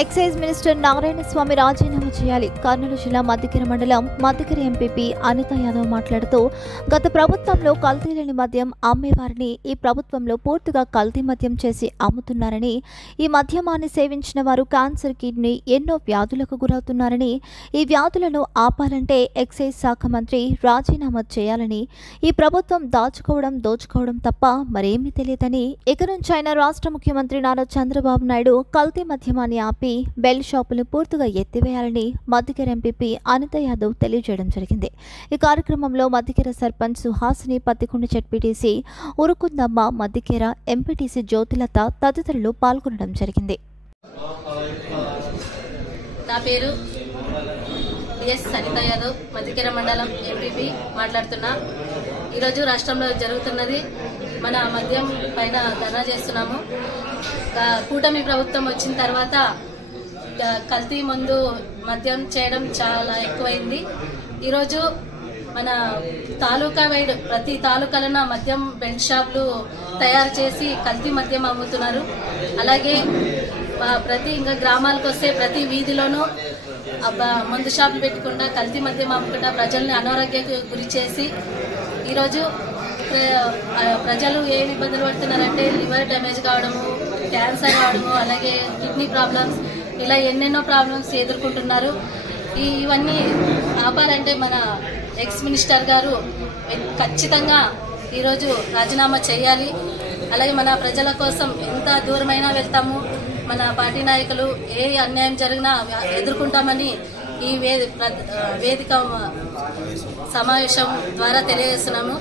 Excise minister Narayana స్వామి రాజీనామా చేయాలి. కర్నూలు జిల్లా మద్దికెర మండలం మద్దికెర ఎంపీపీ అనిత యాదవ్ మాట్లాడుతూ గత ప్రభుత్వంలో కల్తీ లేని మద్యం అమ్మేవారిని ఈ ప్రభుత్వంలో పూర్తిగా కల్తీ మద్యం చేసి అమ్ముతున్నారని, ఈ మద్యమాన్ని సేవించిన వారు క్యాన్సర్, కిడ్నీ, ఎన్నో వ్యాధులకు గురవుతున్నారని, ఈ వ్యాధులను ఆపాలంటే ఎక్సైజ్ శాఖ మంత్రి రాజీనామా చేయాలని, ఈ ప్రభుత్వం దాచుకోవడం దోచుకోవడం తప్ప మరేమీ తెలియదని, ఇక నుంచి ఆయన రాష్ట్ర ముఖ్యమంత్రి నారా చంద్రబాబు నాయుడు కల్తీ మద్యమాన్ని ఆపి బెల్ షాపులు పూర్తిగా ఎత్తివేయాలని మద్దికెర ఎంపీపీ అనిత యాదవ్ తెలియజేయడం జరిగింది. ఈ కార్యక్రమంలో మద్దికెర సర్పంచ్ సుహాసిని, పత్తికొండ జెడ్పీటీసీ ఉరుకుందమ్మ, మద్దికెర ఎంపీటీసీ జ్యోతిలత తదితరులు పాల్గొనడం జరిగింది. నా పేరు ఎస్ అనిత యాదవ్, మద్దికెర మండలం ఎంపీపీ మాట్లాడుతున్నా. ఈరోజు రాష్ట్రంలో జరుగుతున్నది మన మద్యం పైన ధర్నా చేస్తున్నాము. కూటమి ప్రభుత్వం వచ్చిన తర్వాత కల్తీ మందు మద్యం చేయడం చాలా ఎక్కువైంది. ఈరోజు మన తాలూకా వైడ్ ప్రతి తాలూకాలన మద్యం బెల్ట్ షాపులు తయారు చేసి కల్తీ మద్యం అమ్ముతున్నారు. అలాగే ప్రతి ఇంకా గ్రామాలకు వస్తే ప్రతి వీధిలోనూ మందు షాపులు పెట్టకుండా కల్తీ మద్యం అమ్ముకుండా ప్రజల్ని అనారోగ్యానికి గురి చేసి ఈరోజు ప్రజలు ఏం ఇబ్బందులు పడుతున్నారంటే లివర్ డ్యామేజ్ కావడము, క్యాన్సర్ కావడము, అలాగే కిడ్నీ ప్రాబ్లమ్స్, ఇలా ఎన్నెన్నో ప్రాబ్లమ్స్ ఎదుర్కొంటున్నారు. ఇవన్నీ ఆపాలంటే మన ఎక్స్ మినిస్టర్ గారు ఖచ్చితంగా ఈరోజు రాజీనామా చేయాలి. అలాగే మన ప్రజల కోసం ఎంత దూరమైనా వెళ్తాము, మన పార్టీ నాయకులు ఏ అన్యాయం జరిగినా ఎదుర్కొంటామని ఈ వేదిక సమావేశం ద్వారా తెలియజేస్తున్నాము.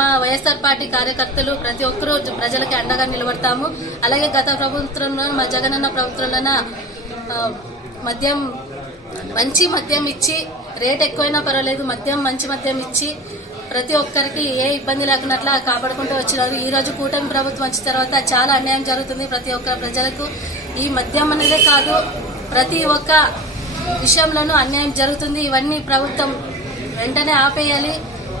మా వైఎస్ఆర్ పార్టీ కార్యకర్తలు ప్రతి ఒక్కరూ ప్రజలకి అండగా నిలబడతాము. అలాగే గత ప్రభుత్వంలో మా జగనన్న ప్రభుత్వంలో మద్యం మంచి మద్యం ఇచ్చి, రేట్ ఎక్కువైనా పర్వాలేదు, మంచి మద్యం ఇచ్చి ప్రతి ఒక్కరికి ఏ ఇబ్బంది లేకున్నట్లా కాపాడుకుంటూ వచ్చినారు. ఈ రోజు కూటమి ప్రభుత్వం వచ్చిన తర్వాత చాలా అన్యాయం జరుగుతుంది ప్రతి ఒక్క ప్రజలకు. ఈ మద్యం అనేదే కాదు, ప్రతి ఒక్క విషయంలోనూ అన్యాయం జరుగుతుంది. ఇవన్నీ ప్రభుత్వం వెంటనే ఆపేయాలి,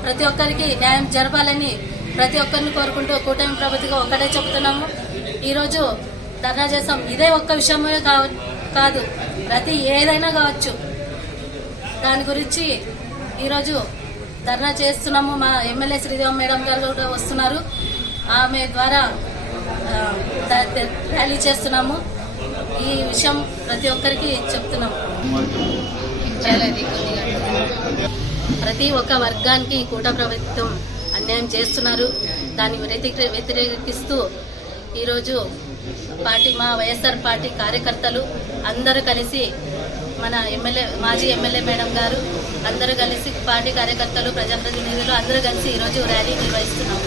ప్రతి ఒక్కరికి న్యాయం జరపాలని ప్రతి ఒక్కరిని కోరుకుంటూ కూటమి ప్రభుత్వం ఒక్కటే చెబుతున్నాము. ఈరోజు ధర్నా చేస్తాం. ఇదే ఒక్క విషయమే కాదు, ప్రతి ఏదైనా కావచ్చు, దాని గురించి ఈరోజు ధర్నా చేస్తున్నాము. మా ఎమ్మెల్యే శ్రీదేవి మేడం గారు కూడా వస్తున్నారు, ఆమె ద్వారా ర్యాలీ చేస్తున్నాము. ఈ విషయం ప్రతి ఒక్కరికి చెప్తున్నాము. ప్రతి ఒక్క వర్గానికి కూటమి ప్రభుత్వం అన్యాయం చేస్తున్నారు. దాన్ని వ్యతిరేకిస్తూ ఈరోజు మా వైఎస్ఆర్ పార్టీ కార్యకర్తలు అందరూ కలిసి, మన మాజీ ఎమ్మెల్యే మేడం గారు అందరూ కలిసి, పార్టీ కార్యకర్తలు, ప్రజాప్రతినిధులు అందరూ కలిసి ఈరోజు ర్యాలీ నిర్వహిస్తున్నాము.